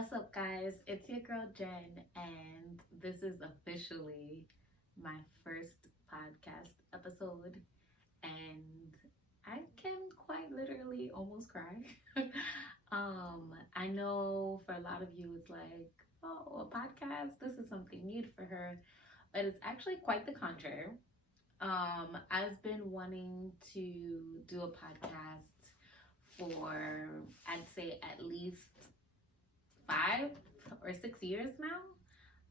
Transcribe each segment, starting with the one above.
What's up, guys? It's your girl Jen, and this is officially my first podcast episode. And I can quite literally almost cry. I know for a lot of you, it's like, oh, a podcast, this is something new for her, but it's actually quite the contrary. I've been wanting to do a podcast for, I'd say, at least 5 or 6 years now.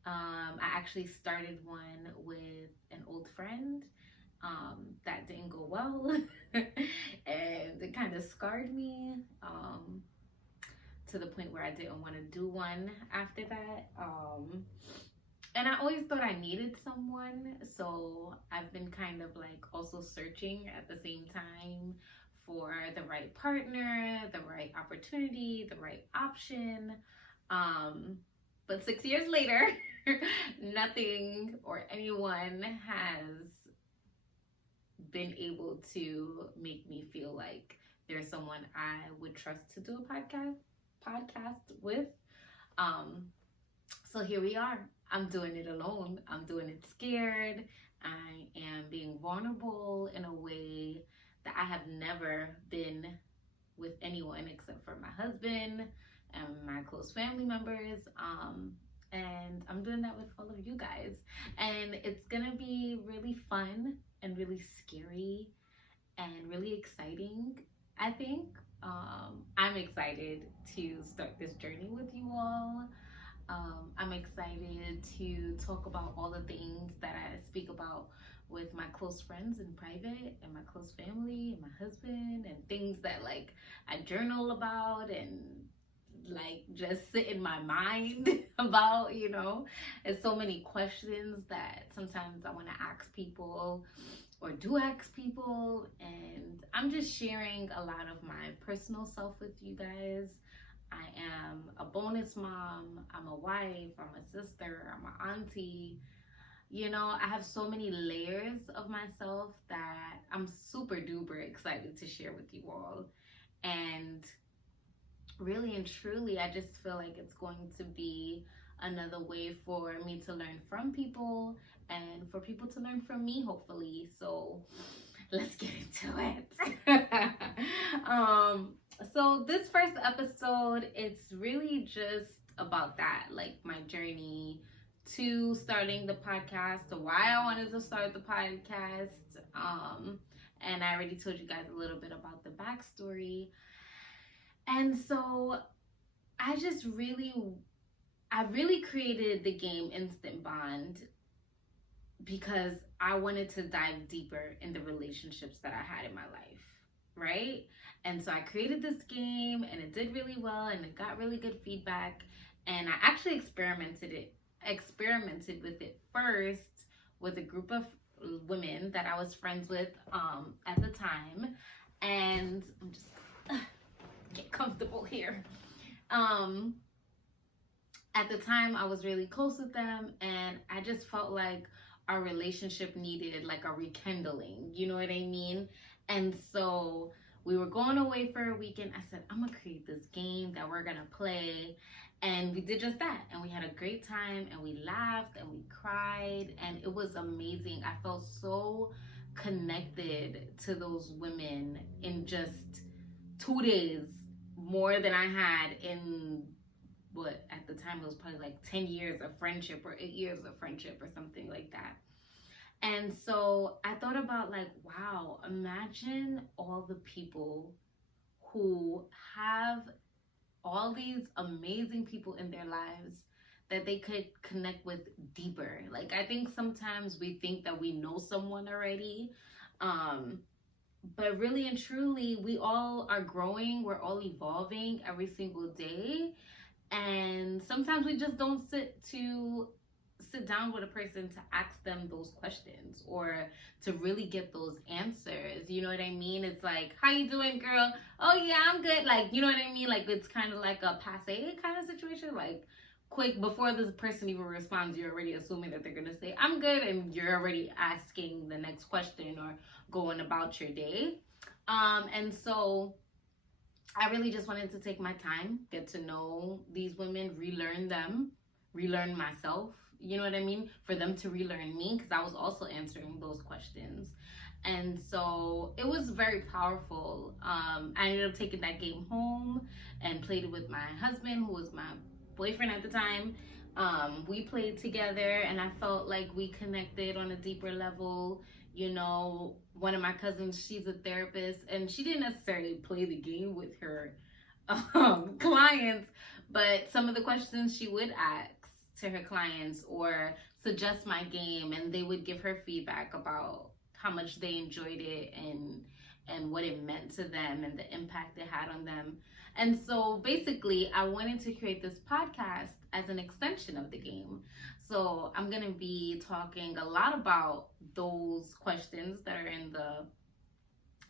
I actually started one with an old friend that didn't go well, and it kind of scarred me to the point where I didn't want to do one after that. And I always thought I needed someone, so I've been kind of like also searching at the same time for the right partner, the right opportunity, the right option. But 6 years later, nothing or anyone has been able to make me feel like there's someone I would trust to do a podcast with. So here we are. I'm doing it alone. I'm doing it scared. I am being vulnerable in a way that I have never been with anyone except for my husband and my close family members. And I'm doing that with all of you guys. And it's gonna be really fun and really scary and really exciting, I think. I'm excited to start this journey with you all. I'm excited to talk about all the things that I speak about with my close friends in private and my close family and my husband, and things that like I journal about and like just sit in my mind about, There's so many questions that sometimes I want to ask people or do ask people, and I'm just sharing a lot of my personal self with you guys. I am a bonus mom, I'm a wife, I'm a sister, I'm an auntie. I have so many layers of myself that I'm super duper excited to share with you all. And really and truly, I just feel like it's going to be another way for me to learn from people and for people to learn from me, hopefully. So let's get into it. So this first episode, it's really just about that, like my journey to starting the podcast, to why I wanted to start the podcast. And I already told you guys a little bit about the backstory. And so I really created the game InstantBond because I wanted to dive deeper in the relationships that I had in my life, right? And so I created this game and it did really well and it got really good feedback. And I actually experimented with it first with a group of women that I was friends with at the time. And I'm just get comfortable here. At the time I was really close with them, and I just felt like our relationship needed like a rekindling, you know what I mean? And so we were going away for a weekend. I said, I'm gonna create this game that we're gonna play. And we did just that. And we had a great time, and we laughed and we cried, and it was amazing. I felt so connected to those women in just 2 days, more than I had in what at the time it was probably like 10 years of friendship or 8 years of friendship or something like that. And so I thought about like, wow, imagine all the people who have all these amazing people in their lives that they could connect with deeper. Like, I think sometimes we think that we know someone already, but really and truly, we all are growing. We're all evolving every single day. And sometimes we just don't sit down with a person to ask them those questions or to really get those answers. You know what I mean? It's like, how you doing, girl? Oh yeah, I'm good. Like, you know what I mean? Like, it's kind of like a passe kind of situation. Like, quick, before this person even responds, you're already assuming that they're gonna say, I'm good, and you're already asking the next question or going about your day. And so I really just wanted to take my time, get to know these women, relearn them, relearn myself. You know what I mean? For them to relearn me, because I was also answering those questions. And so it was very powerful. I ended up taking that game home and played it with my husband, who was my boyfriend at the time. We played together, and I felt like we connected on a deeper level. You know, one of my cousins, she's a therapist, and she didn't necessarily play the game with her clients, but some of the questions she would ask to her clients or suggest my game, and they would give her feedback about how much they enjoyed it and what it meant to them and the impact it had on them. And so basically, I wanted to create this podcast as an extension of the game. So I'm going to be talking a lot about those questions that are in the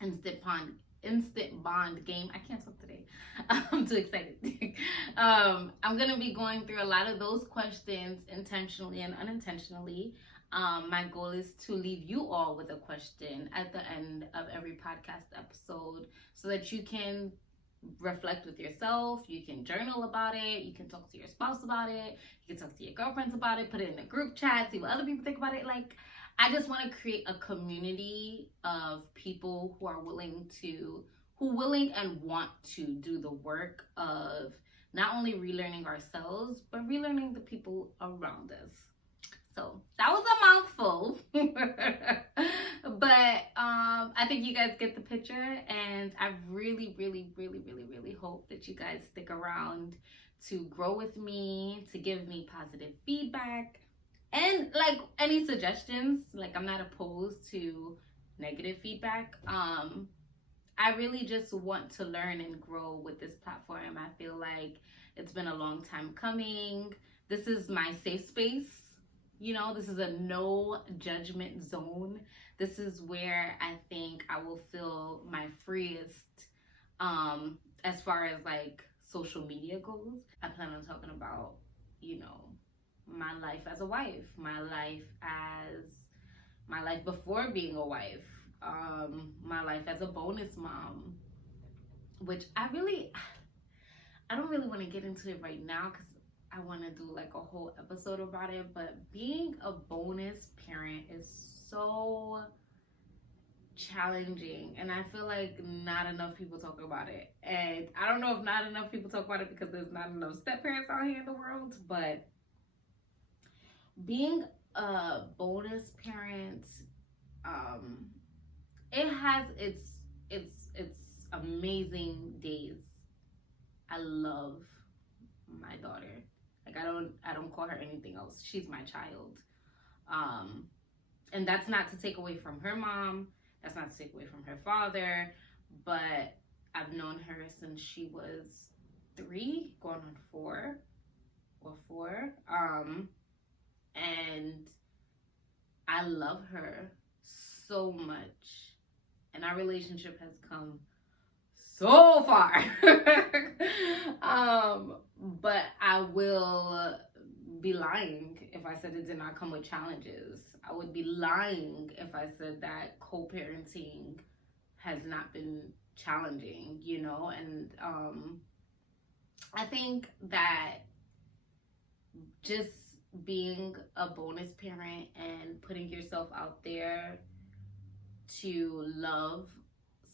InstantBond game. I can't talk today. I'm too excited. I'm going to be going through a lot of those questions intentionally and unintentionally. My goal is to leave you all with a question at the end of every podcast episode so that you can reflect with yourself, you can journal about it, you can talk to your spouse about it, you can talk to your girlfriends about it, put it in a group chat, see what other people think about it. Like, I just want to create a community of people who are willing and want to do the work of not only relearning ourselves, but relearning the people around us. So that was a mouthful, but I think you guys get the picture, and I really, really, really, really, really hope that you guys stick around to grow with me, to give me positive feedback, and like any suggestions. Like, I'm not opposed to negative feedback. I really just want to learn and grow with this platform. I feel like it's been a long time coming. This is my safe space. You know, this is a no judgment zone. This is where I think I will feel my freest as far as like social media goes. I plan on talking about, you know, my life as a wife, my life before being a wife, my life as a bonus mom, which I don't really want to get into it right now because I want to do like a whole episode about it. But being a bonus parent is so challenging, and I feel like not enough people talk about it. And I don't know if not enough people talk about it because there's not enough step parents out here in the world, but being a bonus parent, it has its amazing days. I love my daughter. Like, I don't call her anything else. She's my child. And that's not to take away from her mom. That's not to take away from her father. But I've known her since she was 3, going on 4 or 4. And I love her so much. And our relationship has come so far. But I will be lying if I said it did not come with challenges. I would be lying if I said that co-parenting has not been challenging, you know. And I think that just being a bonus parent and putting yourself out there to love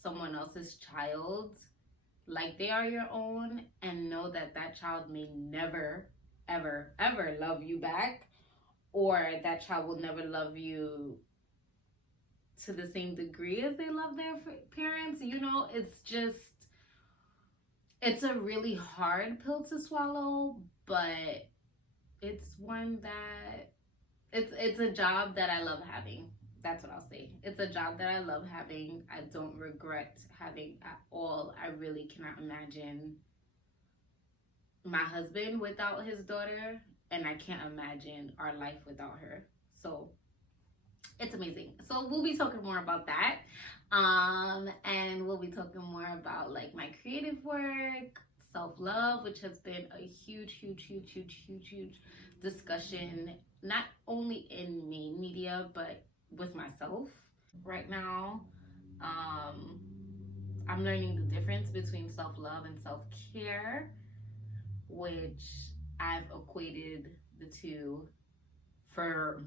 someone else's child like they are your own, and know that that child may never, ever, ever love you back, or that child will never love you to the same degree as they love their parents. You know, it's a really hard pill to swallow, but it's one that it's a job that I love having. That's what I'll say. It's a job that I love having. I don't regret having at all. I really cannot imagine my husband without his daughter, and I can't imagine our life without her. So it's amazing. So we'll be talking more about that. And we'll be talking more about like my creative work, self-love, which has been a huge discussion, not only in main media, but with myself right now. I'm learning the difference between self-love and self-care, which I've equated the two for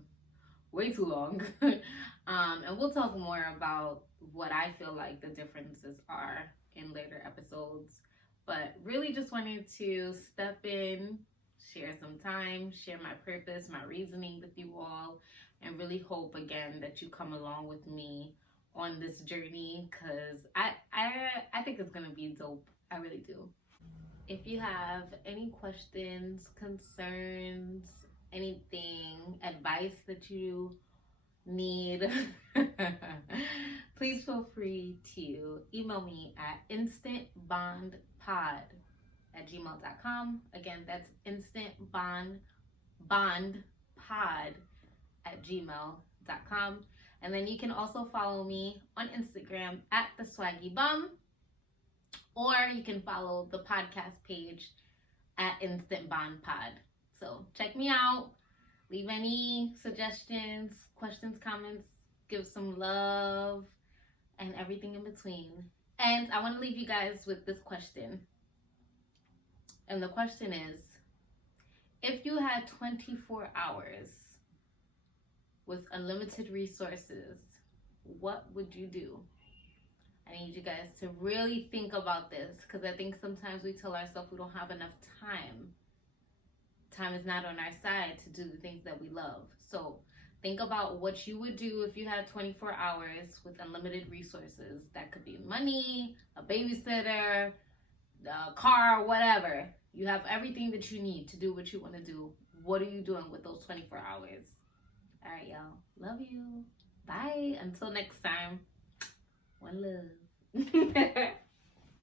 way too long. And we'll talk more about what I feel like the differences are in later episodes. But really just wanted to step in, share some time, share my purpose, my reasoning with you all, and really hope again that you come along with me on this journey, because I think it's gonna be dope. I really do. If you have any questions, concerns, anything, advice that you need, please feel free to email me at instantbondpod@gmail.com. Again, that's instantbondpod@gmail.com. And then you can also follow me on Instagram at TheSwaggieBum, or you can follow the podcast page at InstantBondPod. So check me out. Leave any suggestions, questions, comments, give some love, and everything in between. And I want to leave you guys with this question. And the question is, if you had 24 hours with unlimited resources, what would you do? I need you guys to really think about this, because I think sometimes we tell ourselves we don't have enough time. Time is not on our side to do the things that we love. So think about what you would do if you had 24 hours with unlimited resources. That could be money, a babysitter, a car, whatever. You have everything that you need to do what you want to do. What are you doing with those 24 hours? All right, y'all. Love you. Bye. Until next time. One love.